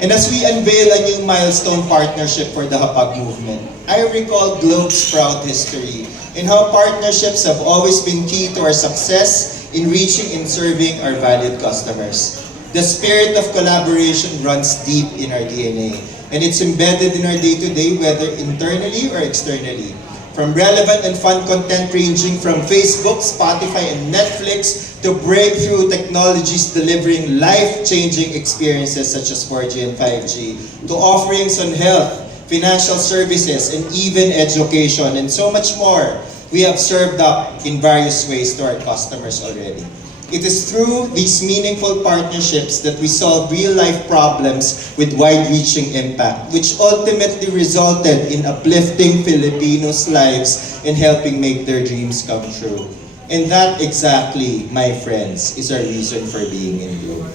And as we unveil a new milestone partnership for the Hapag movement, I recall Globe's proud history and how partnerships have always been key to our success in reaching and serving our valued customers. The spirit of collaboration runs deep in our DNA, and it's embedded in our day-to-day, whether internally or externally. From relevant and fun content ranging from Facebook, Spotify, and Netflix to breakthrough technologies delivering life-changing experiences such as 4G and 5G, to offerings on health, financial services, and even education, and so much more, we have served up in various ways to our customers already. It is through these meaningful partnerships that we solve real-life problems with wide-reaching impact, which ultimately resulted in uplifting Filipinos' lives and helping make their dreams come true. And that exactly, my friends, is our reason for being in Globe.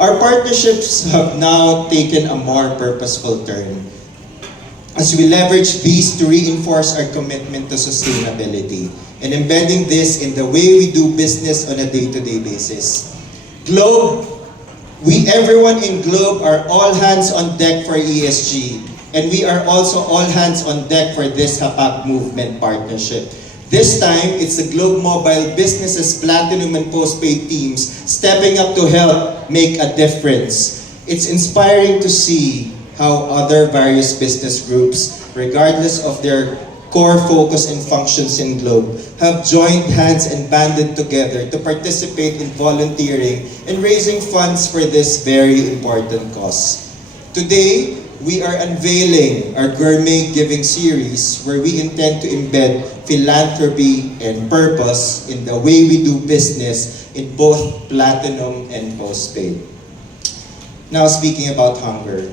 Our partnerships have now taken a more purposeful turn as we leverage these to reinforce our commitment to sustainability and embedding this in the way we do business on a day-to-day basis. Globe, everyone in Globe are all hands on deck for ESG, and we are also all hands on deck for this Hapag movement partnership. This time, it's the Globe Mobile Businesses Platinum and Postpaid teams stepping up to help make a difference. It's inspiring to see how other various business groups, regardless of their core focus and functions in Globe, have joined hands and banded together to participate in volunteering and raising funds for this very important cause. Today, we are unveiling our Gourmet Giving series where we intend to embed philanthropy and purpose in the way we do business in both Platinum and Postpaid. Now, speaking about hunger.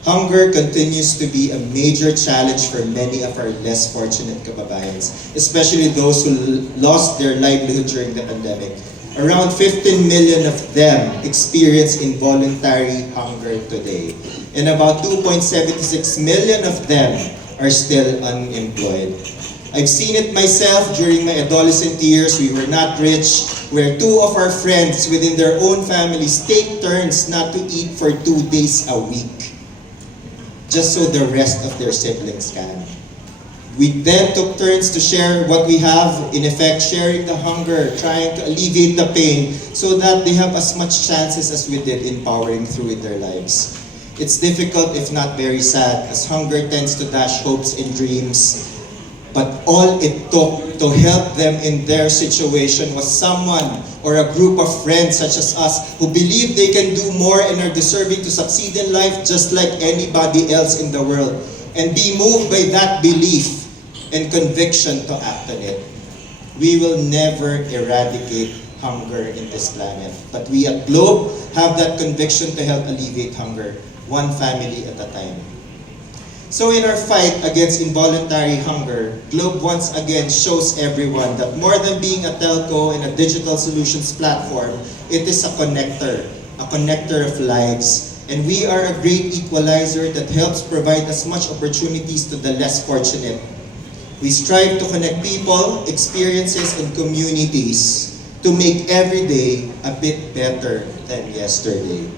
Hunger continues to be a major challenge for many of our less fortunate kababayans, especially those who lost their livelihood during the pandemic. Around 15 million of them experience involuntary hunger today, and about 2.76 million of them are still unemployed. I've seen it myself during my adolescent years. We were not rich, where two of our friends within their own families take turns not to eat for 2 days a week, just so the rest of their siblings can. We then took turns to share what we have, in effect sharing the hunger, trying to alleviate the pain so that they have as much chances as we did in powering through in their lives. It's difficult if not very sad, as hunger tends to dash hopes and dreams. But all it took to help them in their situation was someone or a group of friends such as us who believe they can do more and are deserving to succeed in life just like anybody else in the world, and be moved by that belief and conviction to act on it. We will never eradicate hunger in this planet, but we at Globe have that conviction to help alleviate hunger, one family at a time. So in our fight against involuntary hunger, Globe once again shows everyone that more than being a telco and a digital solutions platform, it is a connector of lives. And we are a great equalizer that helps provide as much opportunities to the less fortunate. We strive to connect people, experiences, and communities to make every day a bit better than yesterday.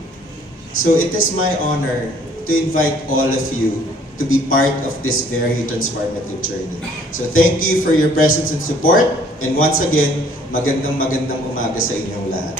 So it is my honor to invite all of you to be part of this very transformative journey. So thank you for your presence and support. And once again, magandang umaga sa inyong lahat.